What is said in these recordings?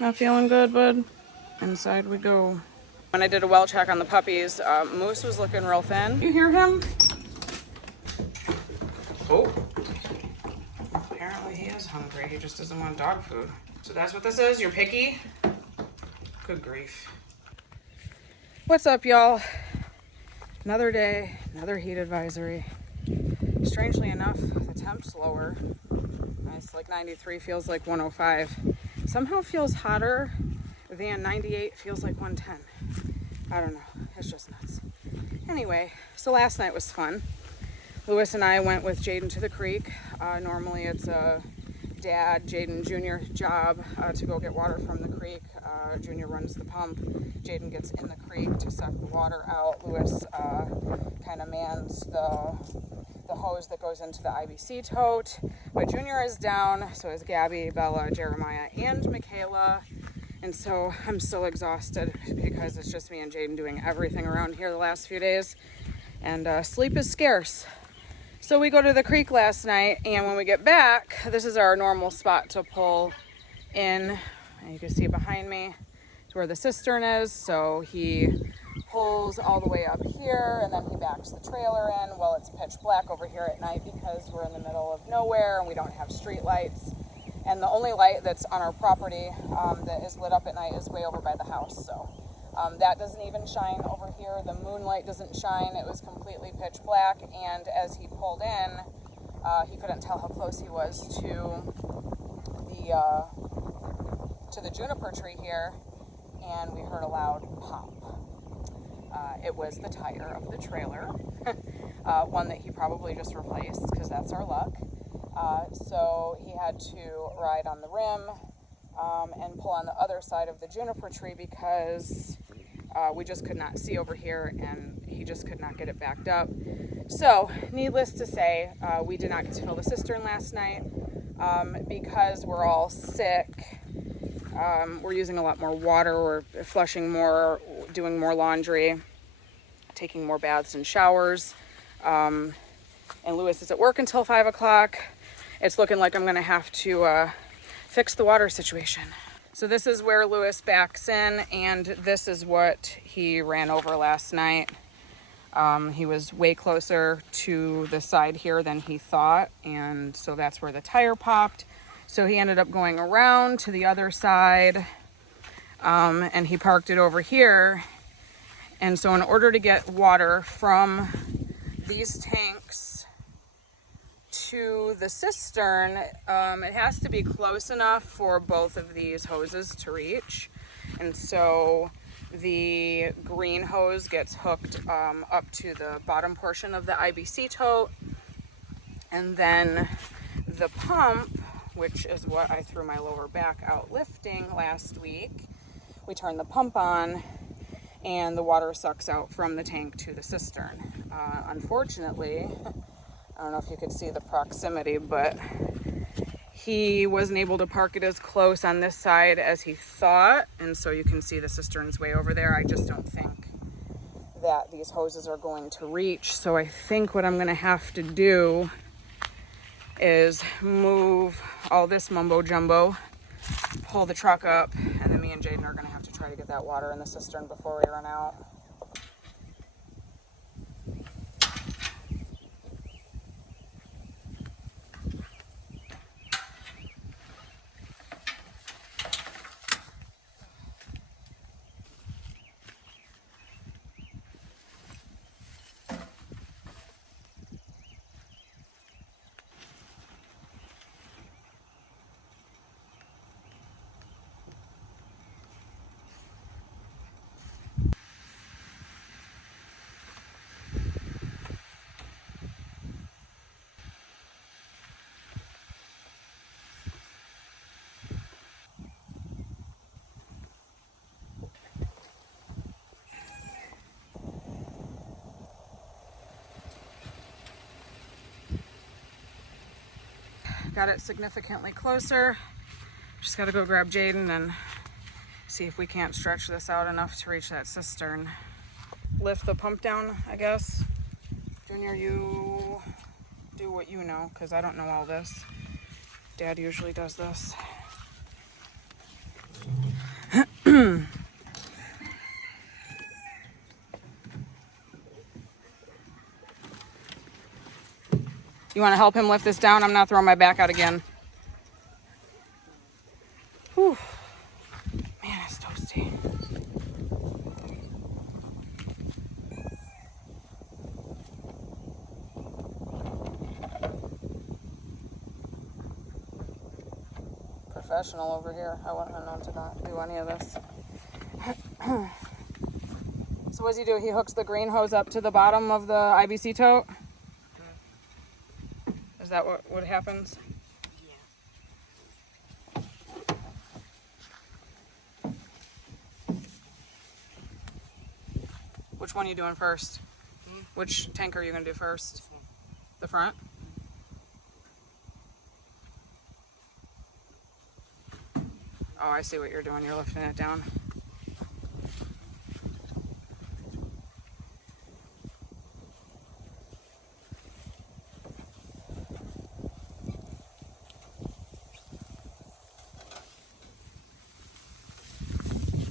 Not feeling good, bud? Inside we go. When I did a well check on the puppies, Moose was looking real thin. You hear him? Oh. Apparently he is hungry. He just doesn't want dog food. So that's what this is? You're picky? Good grief. What's up, y'all? Another day, another heat advisory. Strangely enough, the temp's lower. It's like 93, feels like 105. Somehow feels hotter than 98, feels like 110. I don't know, it's just nuts. Anyway, so last night was fun. Lewis and I went with Jaden to the creek. Normally it's a Dad, Jaden Jr. job to go get water from the creek. Junior runs the pump. Jaden gets in the creek to suck the water out. Lewis kind of mans the hose that goes into the IBC tote. But Junior is down, so is Gabby, Bella, Jeremiah, and Michaela. And so I'm so exhausted because it's just me and Jaden doing everything around here the last few days. And sleep is scarce. So we go to the creek last night, and when we get back, this is our normal spot to pull in. And you can see behind me is where the cistern is. So he pulls all the way up here, and then he backs the trailer in. Well, it's pitch black over here at night because we're in the middle of nowhere and we don't have street lights. And the only light that's on our property that is lit up at night is way over by the house. So that doesn't even shine over here. The moonlight doesn't shine. It was completely pitch black. And as he pulled in, he couldn't tell how close he was to the juniper tree here. And we heard a loud pop. It was the tire of the trailer, one that he probably just replaced because that's our luck. So he had to ride on the rim and pull on the other side of the juniper tree because we just could not see over here and he just could not get it backed up. So needless to say, we did not get to fill the cistern last night because we're all sick. We're using a lot more water, we're flushing more, doing more laundry, taking more baths and showers. And Lewis is at work until 5 o'clock. It's looking like I'm gonna have to fix the water situation. So this is where Lewis backs in, and this is what he ran over last night. He was way closer to the side here than he thought, and so that's where the tire popped. So he ended up going around to the other side, and he parked it over here. And so in order to get water from these tanks to the cistern, it has to be close enough for both of these hoses to reach. And so the green hose gets hooked up to the bottom portion of the IBC tote. And then the pump, which is what I threw my lower back out lifting last week, we turn the pump on and the water sucks out from the tank to the cistern. Unfortunately, I don't know if you could see the proximity, but he wasn't able to park it as close on this side as he thought, and so you can see the cistern's way over there. I just don't think that these hoses are going to reach, so I think what I'm gonna have to do is move all this mumbo jumbo, pull the truck up, and then me and Jaden are gonna have to try to get that water in the cistern before we run out. Got it significantly closer. Just gotta go grab Jaden and see if we can't stretch this out enough to reach that cistern. Lift the pump down, I guess. Junior, you do what you know, because I don't know all this. Dad usually does this. You want to help him lift this down? I'm not throwing my back out again. Whew. Man, it's toasty. Professional over here. I wouldn't have known to not do any of this. So what does he do? He hooks the green hose up to the bottom of the IBC tote? Is that what happens? Yeah. Which one are you doing first? Which tank are you going to do first? The front? Oh, I see what you're doing. You're lifting it down.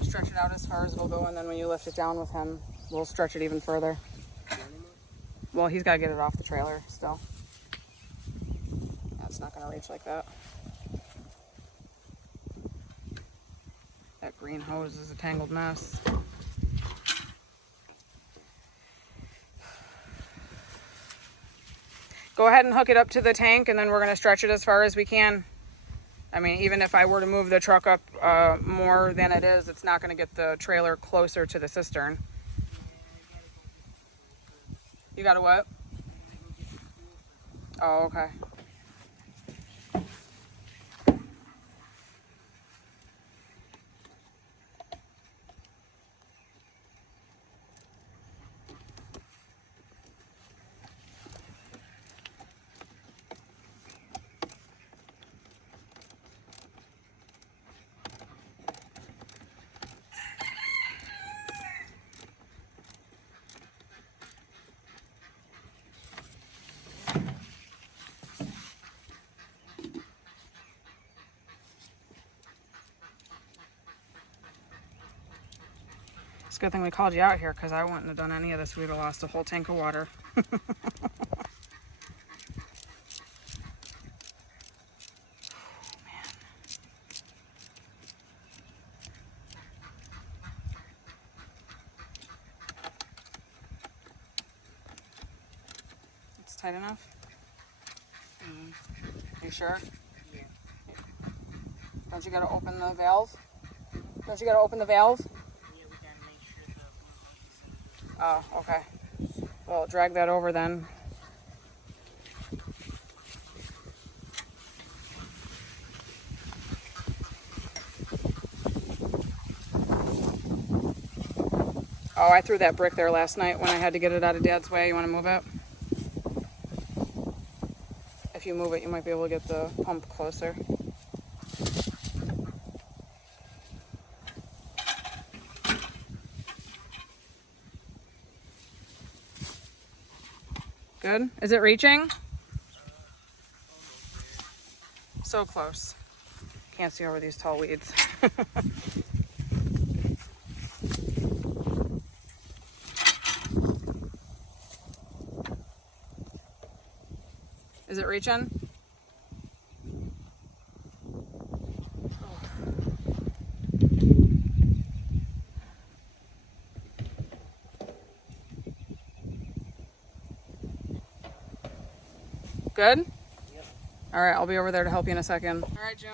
Stretch it out as far as it'll go, and then when you lift it down with him, we'll stretch it even further. Well, he's got to get it off the trailer still. That's not going to reach like that. That green hose is a tangled mess. Go ahead and hook it up to the tank, and then we're going to stretch it as far as we can. I mean, even if I were to move the truck up more than it is, it's not going to get the trailer closer to the cistern. You got to what? Oh, okay. It's a good thing we called you out here, because I wouldn't have done any of this. We'd have lost a whole tank of water. It's tight enough? You sure? Yeah. Don't you got to open the valve? Don't you got to open the valve? Yeah, we gotta make sure the Oh, okay. Well, drag that over then. Oh, I threw that brick there last night when I had to get it out of Dad's way. You want to move it? If you move it, you might be able to get the pump closer. Good? Is it reaching? So close. Can't see over these tall weeds. Is it reaching? Good? Yep. All right, I'll be over there to help you in a second. All right, June.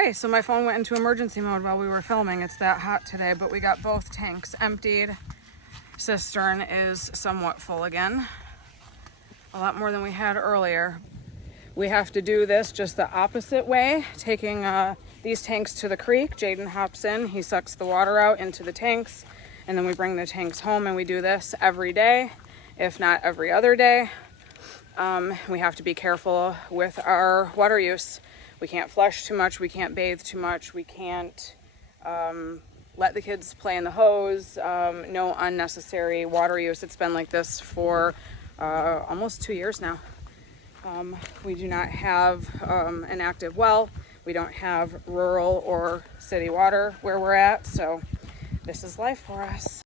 Okay, so my phone went into emergency mode while we were filming. It's that hot today, but we got both tanks emptied. Cistern is somewhat full again. A lot more than we had earlier. We have to do this just the opposite way, taking these tanks to the creek. Jaden hops in, he sucks the water out into the tanks, and then we bring the tanks home, and we do this every day, if not every other day. We have to be careful with our water use. We can't flush too much, we can't bathe too much, we can't let the kids play in the hose, no unnecessary water use. It's been like this for almost 2 years now. We do not have an active well. We don't have rural or city water where we're at, so this is life for us.